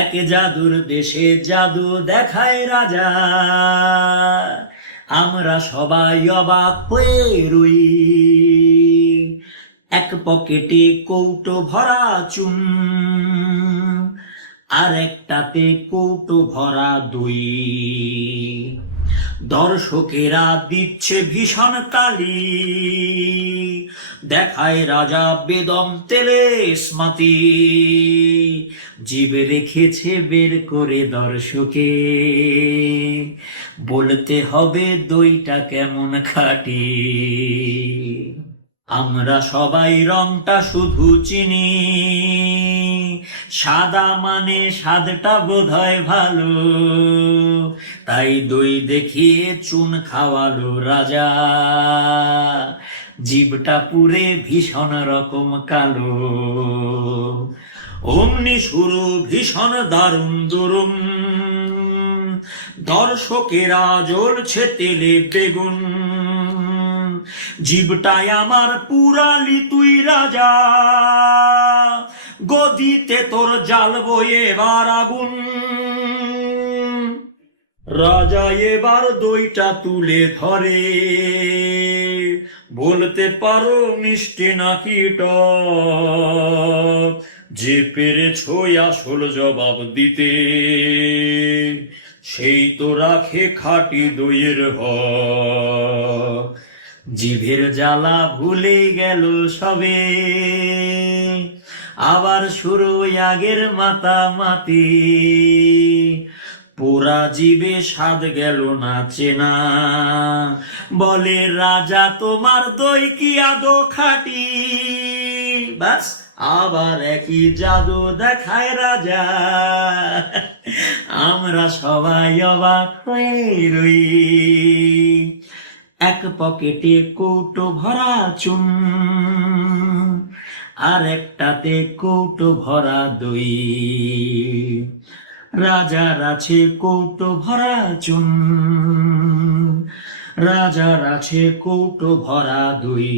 এক জাদুর দেশে জাদু দেখায় রাজা। আমরা সবাই অবাক হয়ে রই। এক পকেটে কৌটো ভরা চুম, আর একটাতে কৌটো ভরা দই। দর্শকেরা দিচ্ছে ভীষণ তালি। দেখায় রাজা বেদম তেলে স্মাতি। জীবে রেখেছে বের করে দর্শকে। বলতে হবে দইটা কেমন খাটি। আমরা সবাই রংটা শুধু চিনি। সাদা মানে স্বাদটা বোধ হয় ভালো। তাই দই দেখিয়ে চুন খাওয়ালো রাজা। জীবটা পুরে ভীষণ রকম কালো। অমনি শুরু ভীষণ দারুণ দুরুম। দর্শকেরা জ্বলছে তেলে বেগুন। জীবটাই আমার পুরালি তুই রাজা। গদিতে তোর জ্বালবো এবার আগুন। রাজা এবার দইটা তুলে ধরে। বলতে পারো মিষ্টি নাকি যে পেরেছ আসল জবাব দিতে। সেই তো রাখে খাটি দইয়ের হক। জিভের জ্বালা ভুলে গেল সবে। আবার শুরু আগের মাতামাতি। পোড়া জীবে স্বাদ গেল না চেনা। বলে, রাজা, তোমার দই কি আদো খাটি? বাস আবার একই জাদু দেখায় রাজা। আমরা সবাই অবাক হয়ে রই। এক পকেটে কৌটো ভরা চুন, আর একটাতে কৌটো ভরা দই। রাজার আছে কৌটো ভরা চুন, রাজার আছে কৌটো ভরা দই।